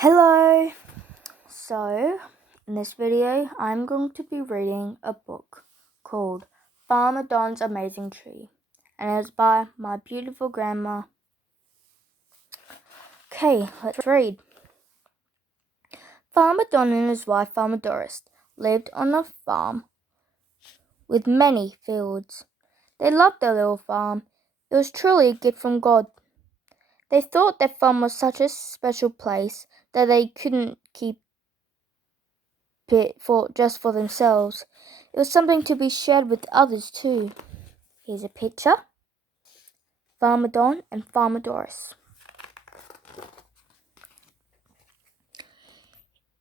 Hello! So, in this video, I'm going to be reading a book called Farmer Don's Amazing Tree, and it's by my beautiful grandma. Okay, let's read. Farmer Don and his wife, Farmer Doris, lived on a farm with many fields. They loved their little farm. It was truly a gift from God. They thought their farm was such a special place that they couldn't keep it just for themselves. It was something to be shared with others too. Here's a picture. Farmer Don and Farmer Doris.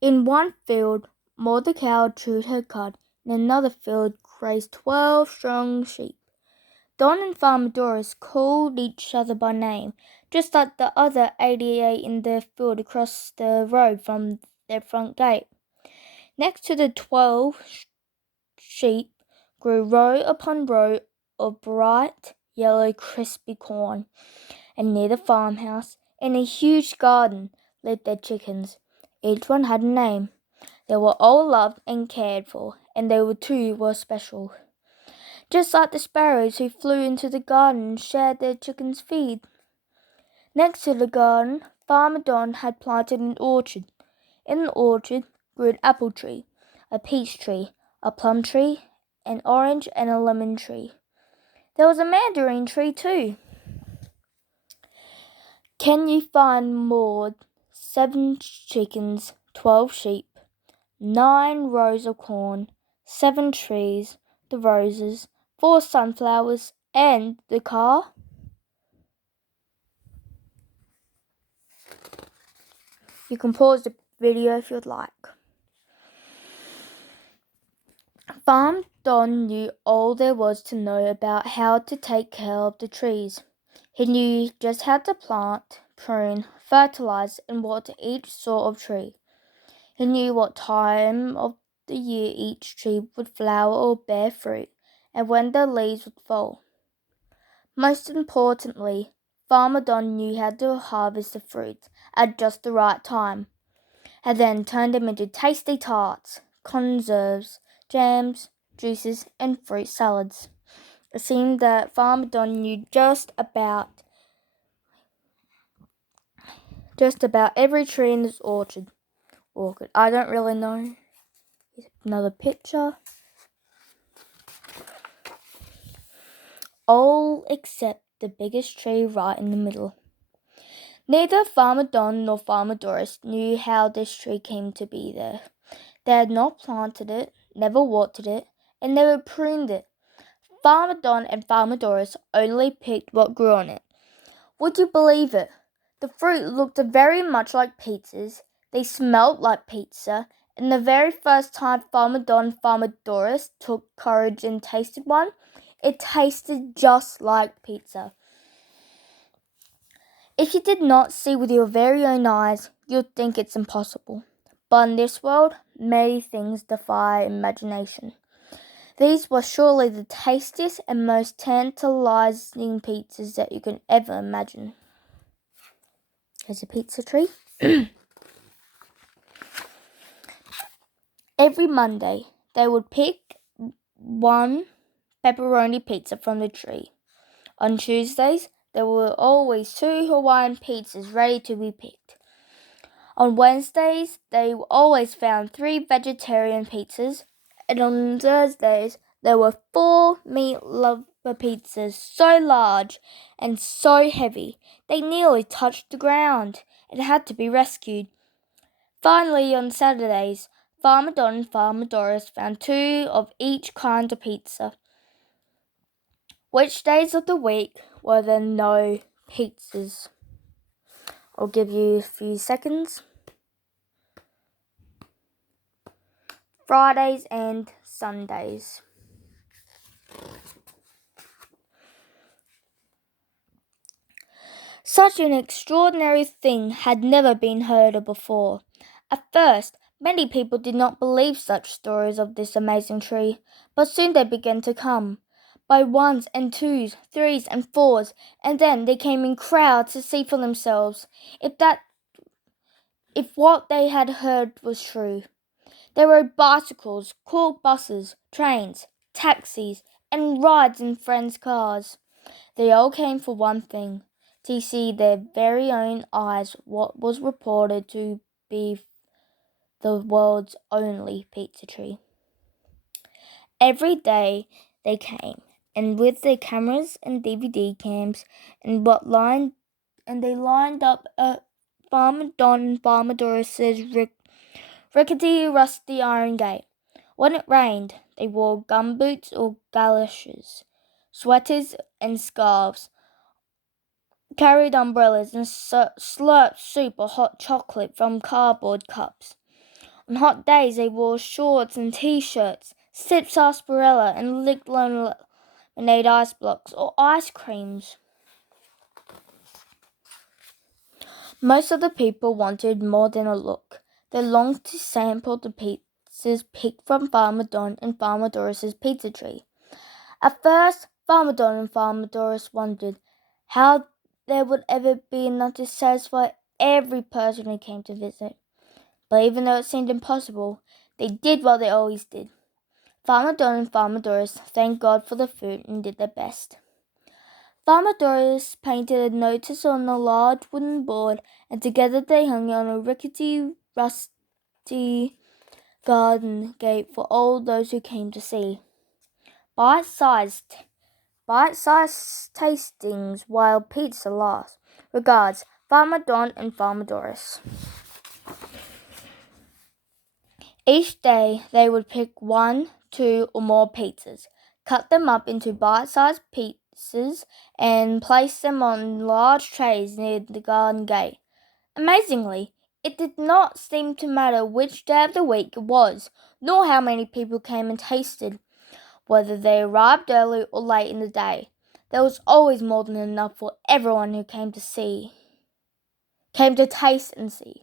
In one field, Maud the cow chewed her cud. In another field grazed 12 strong sheep. Don and Farmer Doris called each other by name, just like the other 88 in the field across the road from their front gate. Next to the 12 sheep grew row upon row of bright yellow crispy corn, and near the farmhouse, in a huge garden, lived their chickens. Each one had a name. They were all loved and cared for, and they were special. Just like the sparrows who flew into the garden and shared their chickens' feed. Next to the garden, Farmer Don had planted an orchard. In the orchard grew an apple tree, a peach tree, a plum tree, an orange and a lemon tree. There was a mandarin tree too. Can you find more? 7 chickens, 12 sheep, 9 rows of corn, 7 trees, the roses, 4 sunflowers, and the car? You can pause the video if you'd like. Farmer Don knew all there was to know about how to take care of the trees. He knew just how to plant, prune, fertilize, and water each sort of tree. He knew what time of the year each tree would flower or bear fruit, and when the leaves would fall. Most importantly, Farmer Don knew how to harvest the fruits at just the right time, and then turn them into tasty tarts, conserves, jams, juices, and fruit salads. It seemed that Farmer Don knew just about every tree in his orchard. I don't really know. Here's another picture. All except the biggest tree right in the middle. Neither Farmer Don nor Farmer Doris knew how this tree came to be there. They had not planted it, never watered it, and never pruned it. Farmer Don and Farmer Doris only picked what grew on it. Would you believe it? The fruit looked very much like pizzas, they smelled like pizza, and the very first time Farmer Don and Farmer Doris took courage and tasted one, it tasted just like pizza. If you did not see with your very own eyes, you'd think it's impossible. But in this world, many things defy imagination. These were surely the tastiest and most tantalizing pizzas that you can ever imagine. Here's a pizza tree. Every Monday, they would pick one pepperoni pizza from the tree. On Tuesdays, there were always 2 Hawaiian pizzas ready to be picked. On Wednesdays, they always found 3 vegetarian pizzas, and on Thursdays, there were 4 meat lover pizzas so large and so heavy they nearly touched the ground and had to be rescued. Finally, on Saturdays, Farmer Don and Farmer Doris found 2 of each kind of pizza. Which days of the week were there no pizzas? I'll give you a few seconds. Fridays and Sundays. Such an extraordinary thing had never been heard of before. At first, many people did not believe such stories of this amazing tree, but soon they began to come, by 1s and 2s, 3s and 4s, and then they came in crowds to see for themselves. if what they had heard was true. They rode bicycles, called buses, trains, taxis, and rides in friends' cars. They all came for one thing, to see their very own eyes what was reported to be the world's only pizza tree. Every day they came, and with their cameras and DVD cams, and they lined up at Farmer Don and Farmer Doris's rickety, rusty iron gate. When it rained, they wore gumboots or galoshes, sweaters and scarves, carried umbrellas, and slurped soup or hot chocolate from cardboard cups. On hot days, they wore shorts and t-shirts, sipped sarsaparilla, and licked lemonade ice blocks or ice creams. Most of the people wanted more than a look. They longed to sample the pizzas picked from Farmer Don and Farmer Doris's pizza tree. At first, Farmer Don and Farmer Doris wondered how there would ever be enough to satisfy every person who came to visit. But even though it seemed impossible, they did what they always did. Farmer Don and Farmer Doris thanked God for the food and did their best. Farmer Doris painted a notice on a large wooden board, and together they hung it on a rickety, rusty garden gate for all those who came to see. Bite-sized tastings while pizza lasts. Regards, Farmer Don and Farmer Doris. Each day they would pick 1, 2, or more pizzas, cut them up into bite-sized pieces, and place them on large trays near the garden gate. Amazingly, it did not seem to matter which day of the week it was, nor how many people came and tasted. Whether they arrived early or late in the day, there was always more than enough for everyone who came to taste and see.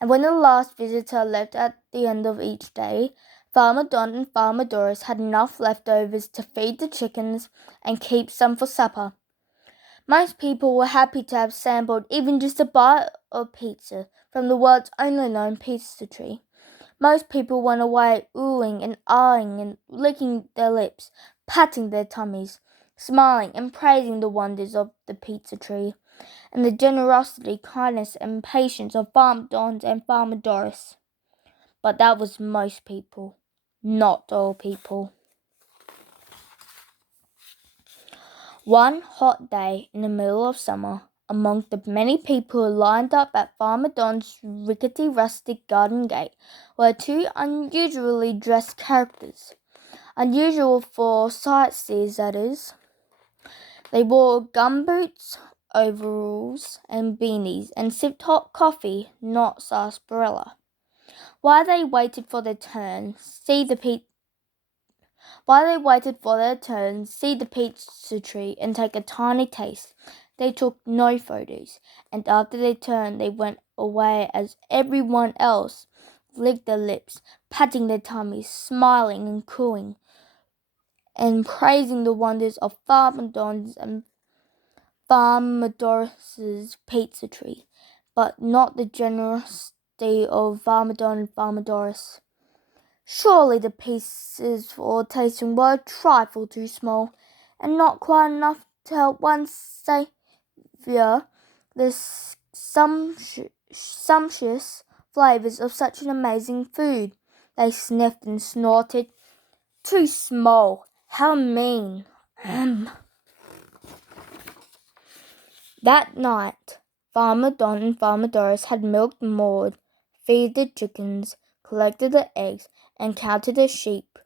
And when the last visitor left at the end of each day, Farmer Don and Farmer Doris had enough leftovers to feed the chickens and keep some for supper. Most people were happy to have sampled even just a bite of pizza from the world's only known pizza tree. Most people went away oohing and ahhing and licking their lips, patting their tummies, smiling and praising the wonders of the pizza tree, and the generosity, kindness, and patience of Farmer Don and Farmer Doris. But that was most people, not all people. One hot day in the middle of summer, among the many people who lined up at Farmer Don's rickety rustic garden gate were 2 unusually dressed characters. Unusual for sightseers, that is. They wore gumboots, overalls, and beanies, and sipped hot coffee, not sarsaparilla. While they waited for their turn, see the pizza tree and take a tiny taste, they took no photos, and after their turn they went away as everyone else licked their lips, patting their tummies, smiling and cooing, and praising the wonders of Farmer Don's and Farmer Doris's pizza tree, but not the generosity of Farmer Don and Farmer Doris. Surely the pieces for tasting were a trifle too small, and not quite enough to help one savour the sumptuous flavours of such an amazing food. They sniffed and snorted. Too small. How mean. That night, Farmer Don and Farmer Doris had milked Maud, fed the chickens, collected the eggs, and counted the sheep.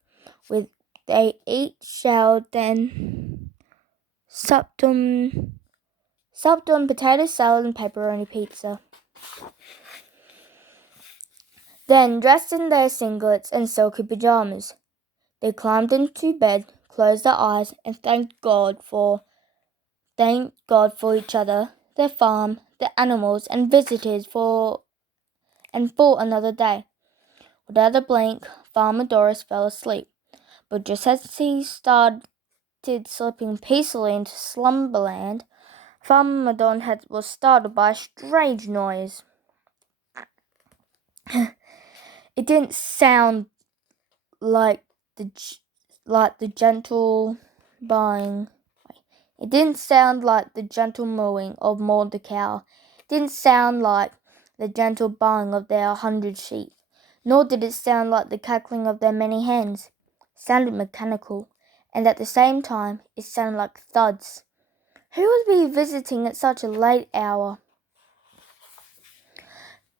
They each showered, then supped on potato salad and pepperoni pizza. Then, dressed in their singlets and silky pajamas, they climbed into bed, closed their eyes, and thanked God for each other, their farm, the animals, and visitors for another day. Without a blink, Farmer Doris fell asleep, but just as he started slipping peacefully into slumberland, Farmer Don was startled by a strange noise. It didn't sound like the gentle buying. It didn't sound like the gentle mooing of Maud the cow. It didn't sound like the gentle buying of their 100 sheep. Nor did it sound like the cackling of their many hens. It sounded mechanical, and at the same time it sounded like thuds. Who would be visiting at such a late hour?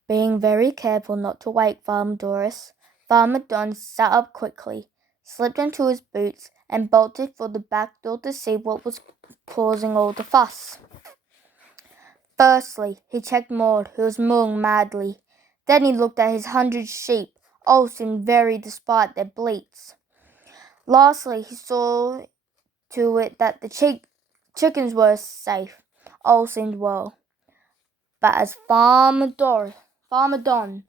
Being very careful not to wake Farmer Doris, Farmer Don sat up quickly, slipped into his boots, and bolted for the back door to see what was causing all the fuss. Firstly, he checked Maud, who was mooing madly. Then he looked at his 100 sheep, all seemed very despite their bleats. Lastly, he saw to it that the chickens were safe. All seemed well. But as Farmer Don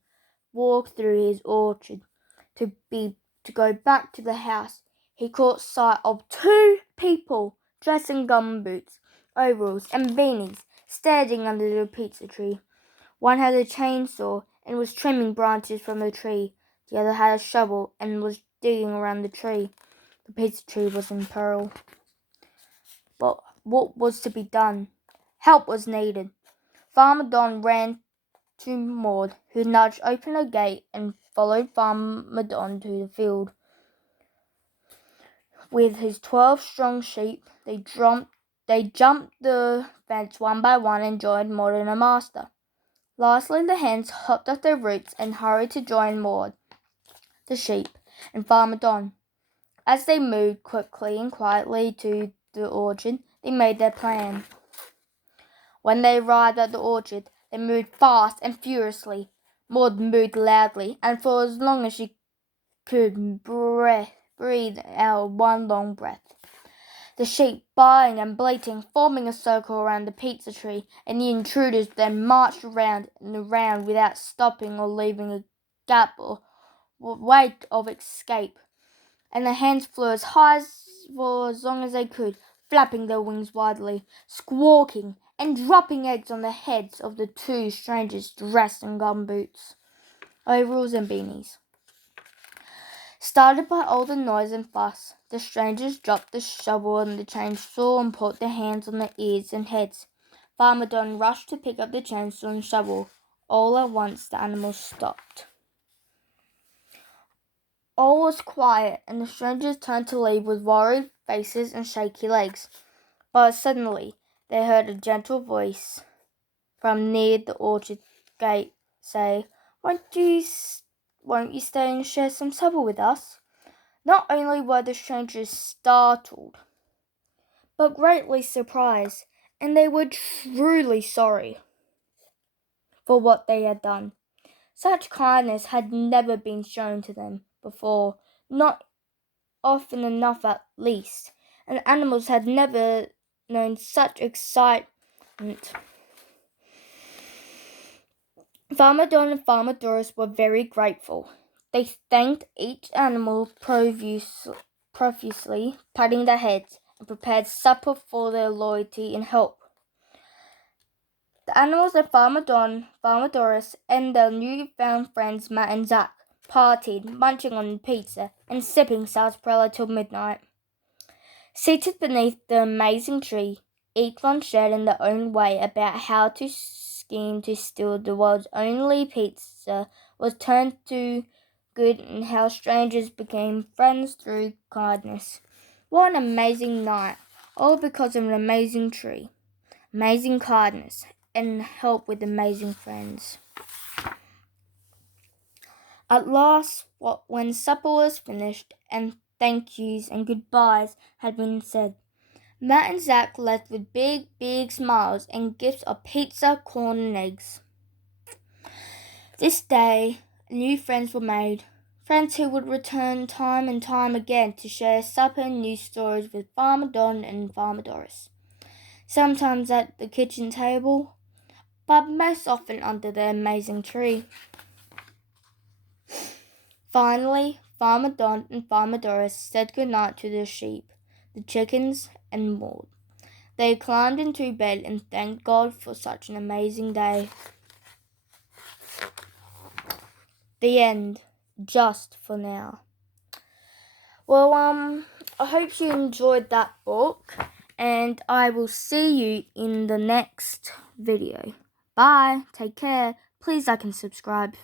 walked through his orchard to go back to the house, he caught sight of 2 people dressed in gumboots, overalls, and beanies, standing under the pizza tree. One had a chainsaw and was trimming branches from the tree. The other had a shovel and was digging around the tree. The pizza tree was in peril. But what was to be done? Help was needed. Farmer Don ran to Maud, who nudged open a gate and followed Farmer Don to the field. With his 12 strong sheep, they jumped the fence one by one and joined Maud and her master. Lastly, the hens hopped off their roots and hurried to join Maud, the sheep, and Farmer Don. As they moved quickly and quietly to the orchard, they made their plan. When they arrived at the orchard, they moved fast and furiously. Maud mooed loudly, and for as long as she could breathe out one long breath. The sheep, baaing and bleating, forming a circle around the pizza tree, and the intruders then marched around and around without stopping or leaving a gap or way of escape. And the hens flew as high for as long as they could, flapping their wings widely, squawking, and dropping eggs on the heads of the 2 strangers dressed in gumboots, overalls, and beanies. Started by all the noise and fuss, the strangers dropped the shovel and the chainsaw and put their hands on their ears and heads. Farmer Don rushed to pick up the chainsaw and shovel. All at once the animals stopped. All was quiet, and the strangers turned to leave with worried faces and shaky legs. But suddenly they heard a gentle voice from near the orchard gate say, Won't you stay and share some supper with us?" Not only were the strangers startled, but greatly surprised, and they were truly sorry for what they had done. Such kindness had never been shown to them before, not often enough at least, and animals had never known such excitement. Farmer Don and Farmer Doris were very grateful. They thanked each animal profusely, patting their heads, and prepared supper for their loyalty and help. The animals and Farmer Don, Farmer Doris, and their newfound friends Matt and Zach partied, munching on pizza and sipping sarsaparilla till midnight. Seated beneath the amazing tree, each one shared in their own way about how to scheme to steal the world's only pizza was turned to good and how strangers became friends through kindness. What an amazing night, all because of an amazing tree, amazing kindness, and help with amazing friends. At last, when supper was finished and thank yous and goodbyes had been said, Matt and Zach left with big, big smiles and gifts of pizza, corn, and eggs. This day, new friends were made, friends who would return time and time again to share supper and news stories with Farmer Don and Farmer Doris, sometimes at the kitchen table, but most often under the amazing tree. Finally, Farmer Don and Farmer Doris said goodnight to the sheep, the chickens, and Maud. They climbed into bed and thanked God for such an amazing day. The end. Just for now. Well, I hope you enjoyed that book, and I will see you in the next video. Bye. Take care. Please like and subscribe.